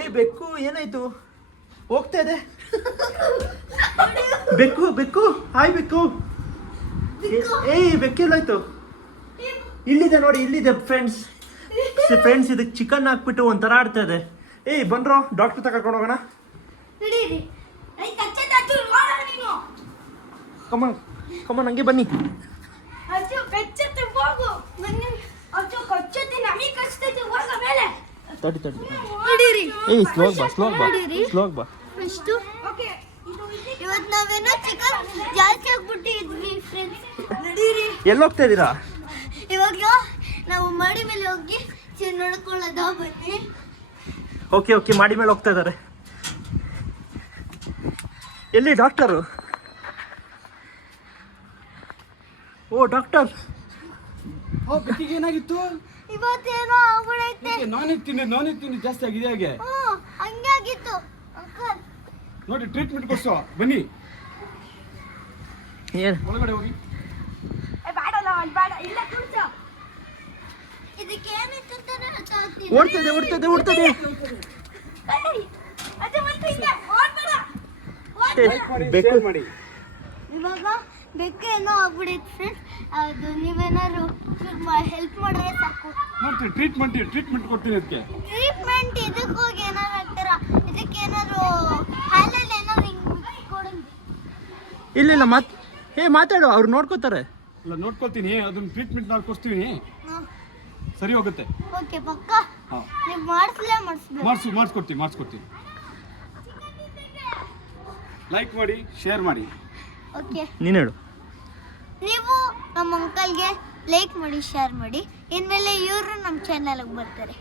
ಏಯ್ ಬೆಕ್ಕು ಏನಾಯ್ತು? ಹೋಗ್ತಾ ಇದೆ. ಬೆಕ್ಕು ಬೆಕ್ಕು ಹಾಯ್ ಬೆಕ್ಕು. ಏಯ್ ಬೆಕ್ಕೆಲ್ಲಾಯ್ತು? ಇಲ್ಲಿದೆ ನೋಡಿ, ಇಲ್ಲಿದೆ ಫ್ರೆಂಡ್ಸ್. ಇದಕ್ಕೆ ಚಿಕನ್ ಹಾಕ್ಬಿಟ್ಟು ಒಂಥರ ಆಡ್ತಾ ಇದೆ. ಏಯ್ ಬನ್ರೋ ಡಾಕ್ಟರ್ ತಗೊಂಡು ಹೋಗೋಣ. ಕಮನ್ ಕಮನ್ ಹಂಗೆ ಬನ್ನಿ. ತಡಿ ತಡಿ. ಏಯ್ ಸ್ಲೋಗ್ ಬಾ ಸ್ಲೋಗ್ ಬಾ ಸ್ಲೋಗ್ ಬಾ. ಇವತ್ತು ನಾವೇನೋ ಚಿಕನ್ ಜಾಸ್ತಿ ಆಗ್ಬಿಟ್ಟಿದ್ವಿ ಫ್ರೆಂಡ್ಸ್. ಎಲ್ಲಿ ಹೋಗ್ತಾ ಇದ್ದೀರಾ? ಇವಾಗ ನಾವು ಮಾಡಿ ಮೇಲೆ ಹೋಗಿ ನೋಡ್ಕೊಳ್ಳೋದ ಬನ್ನಿ. ಓಕೆ ಓಕೆ, ಮಾಡಿ ಮೇಲೆ ಹೋಗ್ತಾ ಇದ್ದಾರೆ. ಎಲ್ಲಿ ಡಾಕ್ಟರು? ಓ ಡಾಕ್ಟರ್. ಓ ಬೆಕ್ಕಿಗೆ ಏನಾಗಿತ್ತು? ಇವತ್ತೇನೋ ಆಗ್ಬಿಡೈತೆ. ನಾನ್ ತಿಂದು ಜಾಸ್ತಿ ಆಗಿದೆ ಹಾಗೆ. ಹಂಗೆ ಆಗಿತ್ತು ಅಂಕಲ್. ನೋಡಿ ಟ್ರೀಟ್ಮೆಂಟ್ ಕೊಡ್ಸೋ ಬನ್ನಿ. ಏನು ಒಳಗಡೆ ಹೋಗಿ. ಇದಕ್ಕೆ ಏನಿತ್ತು ಅಂತಾನೆ ಗೊತ್ತಾಗ್ತಿಲ್ಲ. ಓಡ್ತದೆ ಓಡ್ತದೆ ಓಡ್ತದೆ. ಬೇಕು ಮಾಡಿ. ಇವಾಗ ಬೆಕ್ಕು ಏನೋ ಆಗ್ಬಿಡೈತೆ ಫ್ರೆಂಡ್ಸ್. ಅದು ನೀವೇನಾದ್ರು ಹೆಲ್ಪ್ ಮಾಡಿದ್ರೆ ಸಾಕು. ಮಾಡ್ತೀನಿ ಟ್ರೀಟ್ಮೆಂಟ್ ಕೊಡ್ತೀನಿ ಅದಕ್ಕೆ. ಟ್ರೀಟ್ಮೆಂಟ್ ಇದಕ್ಕೆ ಹೋಗಿ ಏನಾದ್ರು ಹಾಕ್ತಾರ? ಇದಕ್ಕೆ ಏನಾದ್ರು ಹಾಲಲ್ಲಿ ಏನಾದ್ರು ಹಿಂಗೆ ಕೊಡಂಗಿ. ಇಲ್ಲ ಮಾತಾಡು, ಅವ್ರು ನೋಡ್ಕೋತಾರೆ. ಇಲ್ಲ ನೋಡ್ಕೊಳ್ತೀನಿ, ಅದನ್ನ ಟ್ರೀಟ್ಮೆಂಟ್ ನಾನು ಕೊಡ್ತೀನಿ, ಸರಿ ಹೋಗುತ್ತೆ. ಓಕೆ ಪಕ್ಕ. ಹಾಂ ನೀವು ಮಾಡಿಸ್ಬೇಕು. ಮಾಡಿಸ್ಕೊಡ್ತೀನಿ. ಲೈಕ್ ಮಾಡಿ, ಶೇರ್ ಮಾಡಿ. ಓಕೆ, ನೀನು ಹೇಳು. ನೀವು ನಮ್ಮ ಅಂಕಲ್ಗೆ ಲೈಕ್ ಮಾಡಿ, ಶೇರ್ ಮಾಡಿ. ಇನ್ಮೇಲೆ ಇವರು ನಮ್ಮ ಚಾನಲ್ಗೆ ಬರ್ತಾರೆ.